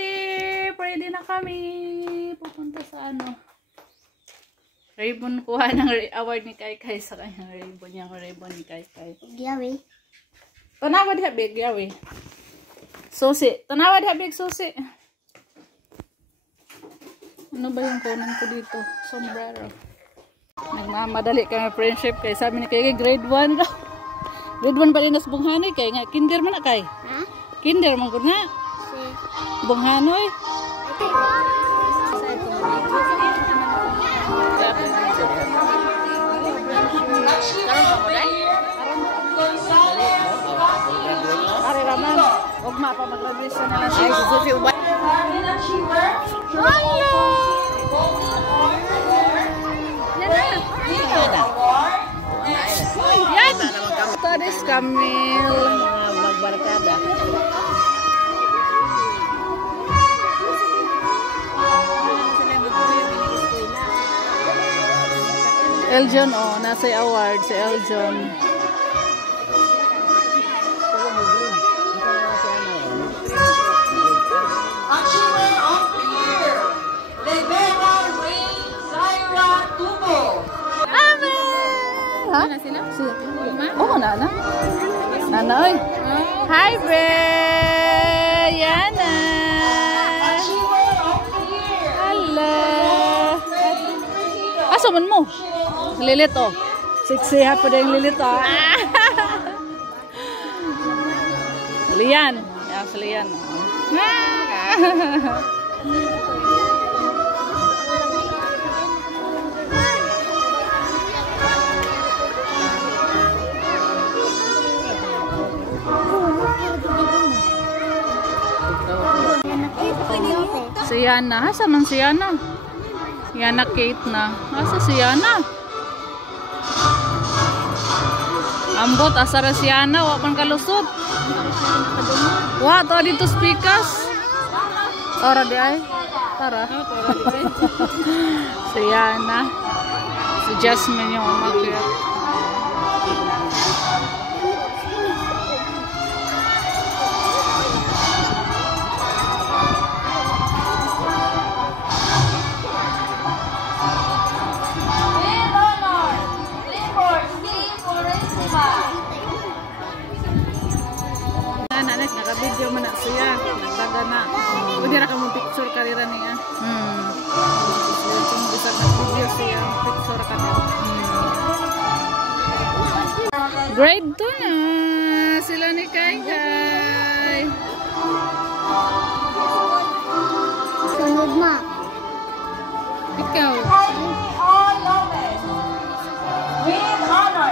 friendship! Ready na kami. Pupunta sa ano. Ribbon, kuha ng award ni Kai Kai sa kanyang ribbon. Yung ribbon ni Kai Kai. Giyawi. Tanawa diha big, giyawi. Susi. Tanawa diha big, susi. Ano ba yung kunan ko dito? Sombrero. Nagmamadali kami friendship kay sabi ni Kai grade 1 daw. Grade 1 pa rin nas bunghanoy kay nga kinder man na kay. Ha? Kinder man gud nga. Si. Bunghanoy. Ari raman. Ugma pa mag-graduation na lang siya. Susi ubay. Hello. Yan! Tadis Camille. Magbarkada. Eljon, oh. Nasa award si Eljon. Achiever of the Year, Rivera Ray Zaira Tubo. Ha? Ano sila? Oo, nana. Nana, oy. Hi, Bre! Yana! Achiever of the Year. Hello! Asa man mo? Lilit, oh. Siksiha pa din Lilit, oh. Lian. Yan, si Lian. Si Yana. Asa man si Yana? Yana Kate na. Asa si Yana? Ambot, asara si Yana. Wa man kalusot. Wa, to dito speakers. Ora di ay. Tara. Si Yana. Si Jasmine yung umakyat. Nakabidyo man na siya. Nagtaga na. Pwede na ka mong picture karira niya. Kung bisa ka video siya, picture ka na. Grade 2 na. Sila ni Kai Kai. Sunod ma. Ikaw. With honor,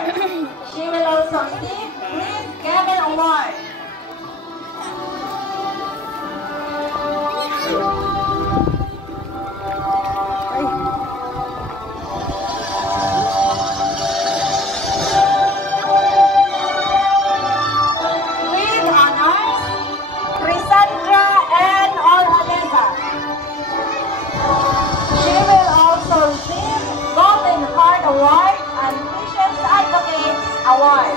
she will also receive Prince Kevin Award. Award and Patience Advocate Award.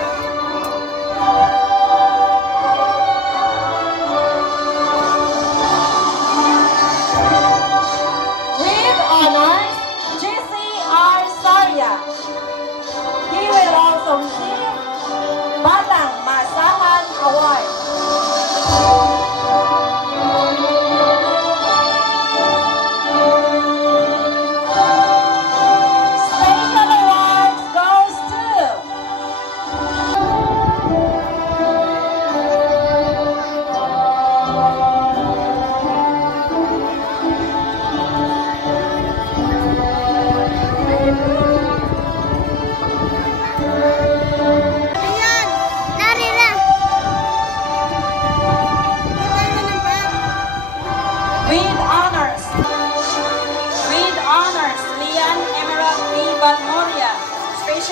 With honors, J.C.R. Saria. He will also receive Batang Masahan Award.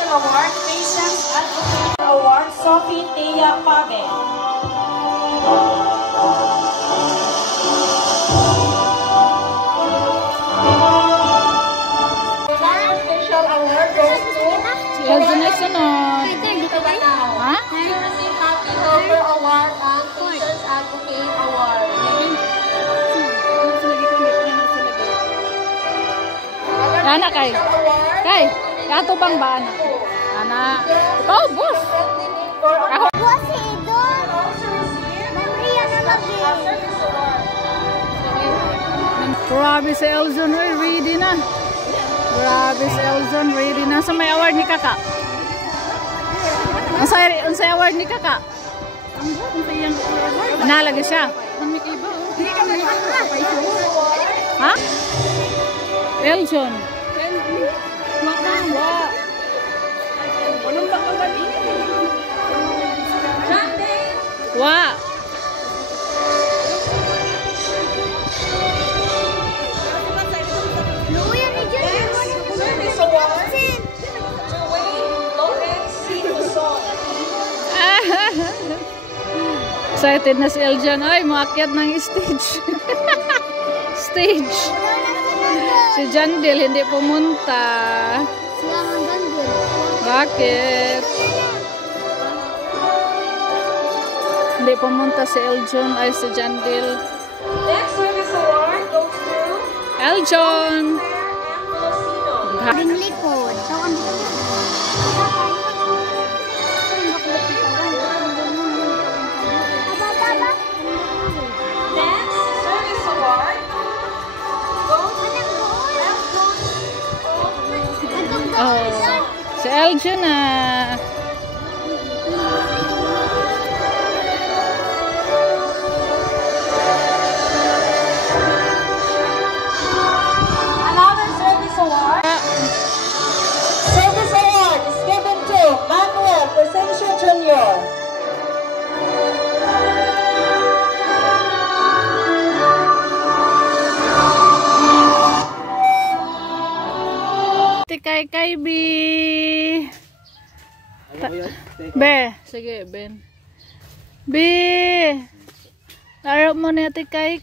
Award, Patience Advocate Award, Sophie Thea Pabe. Special award goes to Sunod. Ha? Happy Helper Award and Patience Advocate Award. Anak kay. Kay, kato bang ba anak? Anak. Oh, boss. Ako. Buwas si Idol. Maria na lagi. Grabe si Elzon, ready na. Grabe si Elzon, ready na. Sa may award ni Kaka. Ang sa award ni Kaka. Nalagay siya. Ha? Elzon. Wa. Luya ni Jen. Service award. Dwayne Lawrence Sitoson. Excited na si Eljan. Ay, maakyat ng stage. Stage. Si Jandil hindi pumunta. Sila ang gandun. Bakit? Hindi pumunta si Eljon ay si Jandil. Next service award goes to Eljon! Ang likod. Tawag mo. Next service award goes to Oh, si Eljon na. another service award. Service award is given to Manuel Presencio Jr. Kay Bi. Be, sige Ben. Bi. Laro mo na kay.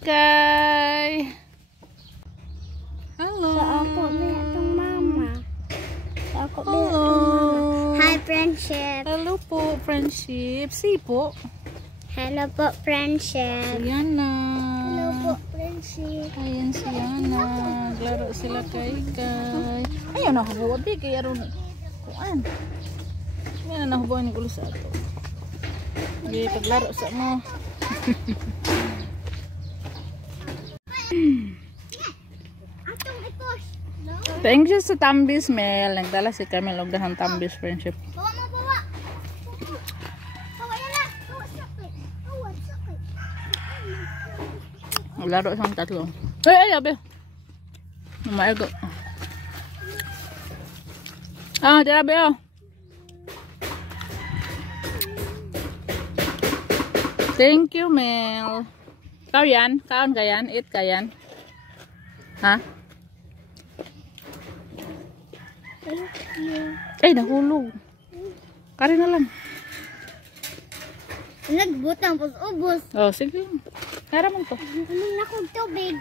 Hello. Sa ako may itong mama. Sa ako may Hello. itong mama. Hi, friendship. Hello po, friendship. Si po. Hello po, friendship. Si Yana. Hello po, friendship. Ayan si Yana. Laro sila kay. Ayaw na hubo. Di kaya ron. Kuan. Ngayon na hubo ni kulo sa ato. Di paglaro sa mo. Atong itos. No? Thank you sa Tambis, Mel. Nagdala si Camille og dahang Tambis friendship. Bawa mo, bawa. Bawa yan na. Bawa sakit. Bawa sakit. Laro sang tatlo. Ay, abe. Umaego. Di abe oh. Thank you, Mel. Kau yan? Kaon ka yan? Eat ka yan? Ha? Ay, nahulog. Kari na lang. Nagbutang pos ubos. Oh, sige. Kara mo to. Uminom na kong tubig.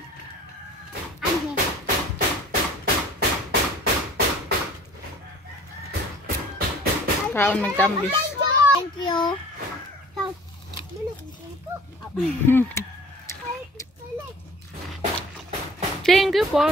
Ano? Kaon magtambis. Thank you. Thank you po.